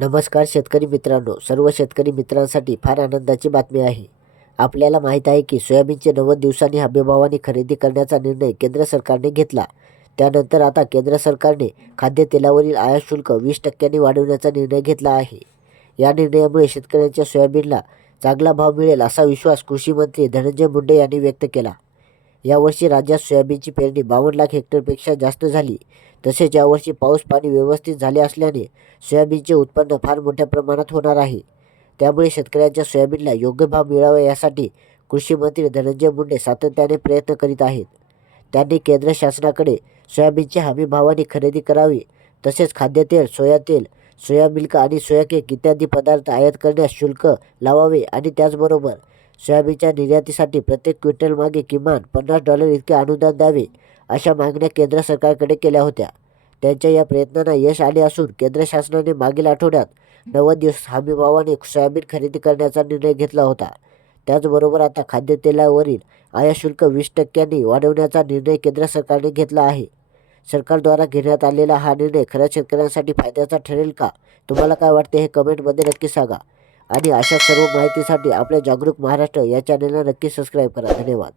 नमस्कार शेतकरी मित्रांनो सर्व शेतकरी मित्रांसाठी फार आनंदाची बातमी आहे. आपल्याला माहीत आहे की सोयाबीनचे नव्वद दिवसांनी हमीभावाने खरेदी करण्याचा निर्णय केंद्र सरकारने घेतला. त्यानंतर आता केंद्र सरकारने खाद्यतेलावरील आयात शुल्क वीस टक्क्यांनी वाढवण्याचा निर्णय घेतला आहे. या निर्णयामुळे शेतकऱ्यांच्या सोयाबीनला चांगला भाव मिळेल असा विश्वास कृषी मंत्री धनंजय मुंडे यांनी व्यक्त केला. यावर्षी राज्यात सोयाबीनची पेरणी बावन्न लाख हेक्टरपेक्षा जास्त झाली. तसेच यावर्षी पाऊस पाणी व्यवस्थित झाले असल्याने सोयाबीनचे उत्पन्न फार मोठ्या प्रमाणात होणार आहे. त्यामुळे शेतकऱ्यांच्या सोयाबीनला योग्य भाव मिळावा यासाठी कृषी मंत्री धनंजय मुंडे सातत्याने प्रयत्न करीत आहेत. त्यांनी केंद्र शासनाकडे सोयाबीनची हमी भावाने खरेदी करावी तसेच खाद्यतेल सोया तेल सोया मिल्क आणि सोया केक इत्यादी पदार्थ आयात करण्यास शुल्क लावावे आणि त्याचबरोबर सोयाबीनच्या निर्यातीसाठी प्रत्येक क्विंटलमागे किमान पन्नास डॉलर इतके अनुदान द्यावे अशा मागण्या केंद्र सरकारकडे केल्या होत्या. त्यांच्या या प्रयत्नांना यश आले असून केंद्र शासनाने मागील आठवड्यात नव्वद दिवस हमीभावाने सोयाबीन खरेदी करण्याचा निर्णय घेतला होता. त्याचबरोबर आता खाद्यतेलावरील आयात शुल्क वीस टक्क्यांनी वाढवण्याचा निर्णय केंद्र सरकारने घेतला आहे. सरकारद्वारा घेण्यात आलेला हा निर्णय खऱ्या शेतकऱ्यांसाठी फायद्याचा ठरेल का? तुम्हाला काय वाटते हे कमेंटमध्ये नक्की सांगा. आणि अशा सर्व माहितीसाठी आपल्या जागरूक महाराष्ट्र या चॅनलला नक्की सबस्क्राईब करा. धन्यवाद.